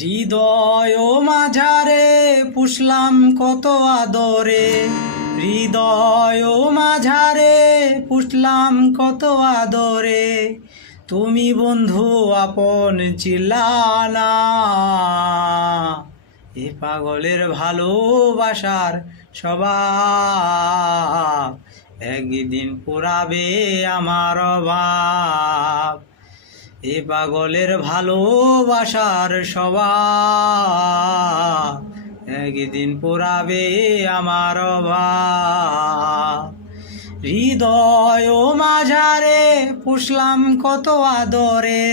হৃদয় মাঝারে পুষলাম কত আদরে, হৃদয় মাঝারে পুষলাম কত আদরে, তুমি বন্ধু আপন চিল্লানা। এ পাগলের ভালোবাসার স্বভাব একদিন পুরাবে আমার অভাব। এ পাগলের ভালোবাসার স্বভাব একদিন পুরাবে আমার অভাব। হৃদয় মাঝারে পুষলাম কত আদরে,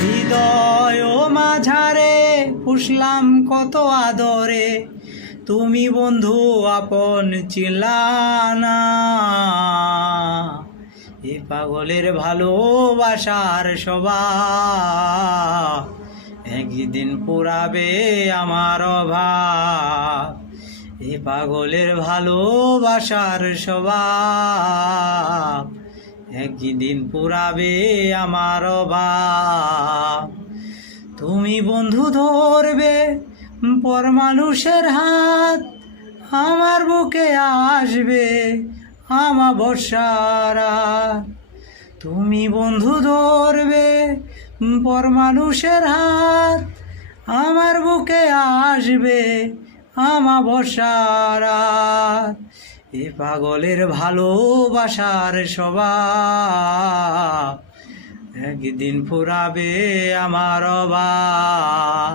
হৃদয় মাঝারে পুষলাম কত আদরে, তুমি বন্ধু আপন চিল্লানা। এ পাগলের ভালোবাসার স্বভাব একদিন পুরাবে আমার অভাব। এ পাগলের ভালোবাসার স্বভাব একদিন পুরাবে আমার অভাব। তুমি বন্ধু ধরবে পর মানুষের হাত, আমার বুকে আসবে আমার বর্ষারা। তুমি বন্ধু ধরবে পর মানুষের হাত, আমার বুকে আসবে আমার বর্ষারা। এ পাগলের ভালোবাসার স্বভাব একদিন ফুরাবে আমার অভাব।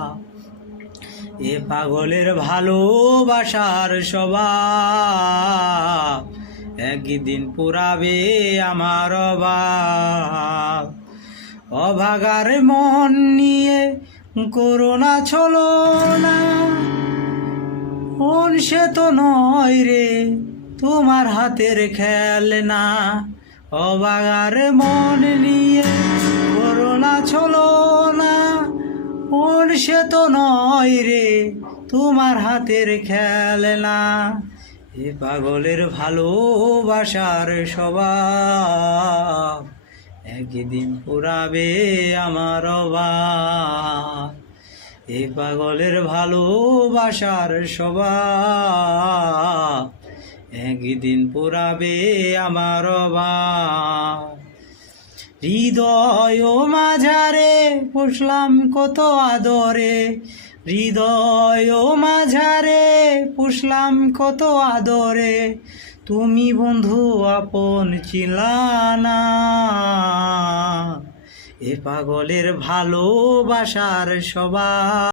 এ পাগলের ভালোবাসার স্বভাব একদিন পুরাবে আমার অভাব। অভাগার মন নিয়ে করোনা ছলো না, মন সে তো নয় রে তোমার হাতের খেলনা। অভাগার মন নিয়ে করোনা ছলো না, মন সে তো নয় রে তোমার হাতের খেলনা। এ পাগলের ভালোবাসার স্বভাব একদিন পুরাবে আমার অভাব। এ পাগলের ভালোবাসার স্বভাব একদিন পুরাবে আমার অভাব। হৃদয় মাঝারে পুষলাম কত আদরে, হৃদয় মাঝারে পুষলাম কত আদরে, তুমি বন্ধু আপন চিল্লানা। এ পাগলের ভালোবাসার স্বভাব।